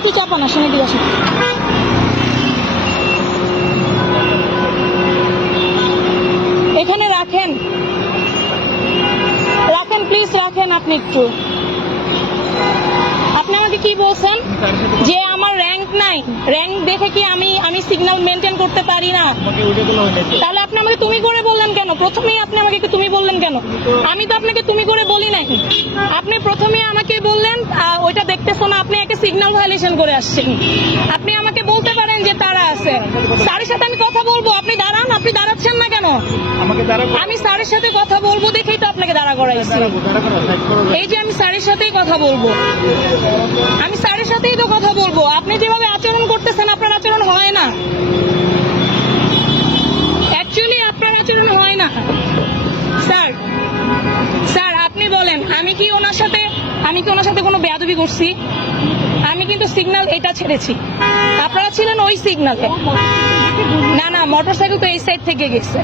একটু চাপান, আসেন এদিকে আসেন। এখানে রাখেন, রাখেন প্লিজ, রাখেন। আপনি একটু, আপনি আমাকে কি বলছেন যে আমার র্যাঙ্ক নাই, র্যাঙ্ক দেখে কি আমি সিগন্যাল মেনটেন করতে পারি না? তাহলে আপনি আমাকে তুমি করে বললেন কেন? প্রথমেই আপনি আমাকে তুমি বললেন কেন? আমি তো আপনাকে তুমি করে বলি নাই। আপনি প্রথমেই আমাকে বললেন ওইটা দেখতেছো না, আপনি একে সিগন্যাল ভায়োলেশন করে আসছেন। আপনি আমাকে বলতে পারেন যে তারা আছে, স্যারের সাথে আমি কথা বলবো, আপনি দাঁড়ান। আপনি দাঁড়াচ্ছেন না কেন? আমি স্যারের সাথে কথা বলবো দেখেই তো আপনাকে দাঁড়া করাইছি। এই যে আমি স্যারের সাথেই কথা বলবো, আমি স্যারের সাথেই তো কথা বলবো। আপনি যেভাবে আচরণ করতেছেন, আপনার আচরণ হয় না, অ্যাকচুয়ালি আপনার আচরণ হয় না। স্যার, স্যার আপনি বলেন, আমি কি ওনার সাথে কোনো বেয়াদবি করছি? আমি কিন্তু সিগন্যাল এটা ছেড়েছি, আপনারা ছিলেন ওই সিগন্যালে। না না, মোটরসাইকেল তো এই সাইড থেকে গেছে,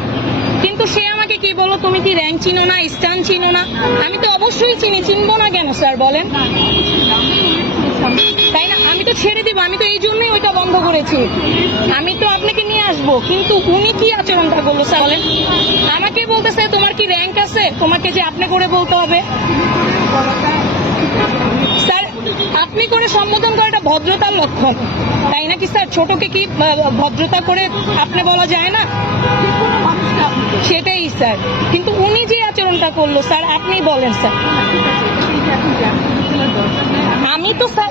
কিন্তু সে আমাকে কি বললো, তুমি কি র্যাঙ্ক চিনো না, স্ট্যান্ড চিনো না? আমি তো অবশ্যই চিনি, চিনবো না কেন স্যার বলেন? তাই না? আমি তো ছেড়ে দিব, আমি তো এই জন্যই ওইটা বন্ধ করেছি। আমি তো আপনাকে নিয়ে আসবো, কিন্তু উনি কি আচরণটা করলো স্যার বলেন? আমাকে বলতেছে তোমার কি র্যাঙ্ক আছে, তোমাকে যে আপনি করে বলতে হবে। স্যার আপনি করে সম্বোধন করাটা ভদ্রতার লক্ষণ, তাই নাকি স্যার? ছোটকে কি ভদ্রতা করে আপনি বলা যায় না? সেটাই স্যার, কিন্তু উনি যে আচরণটা করলো স্যার, আপনি বলেন স্যার। আমি তো স্যার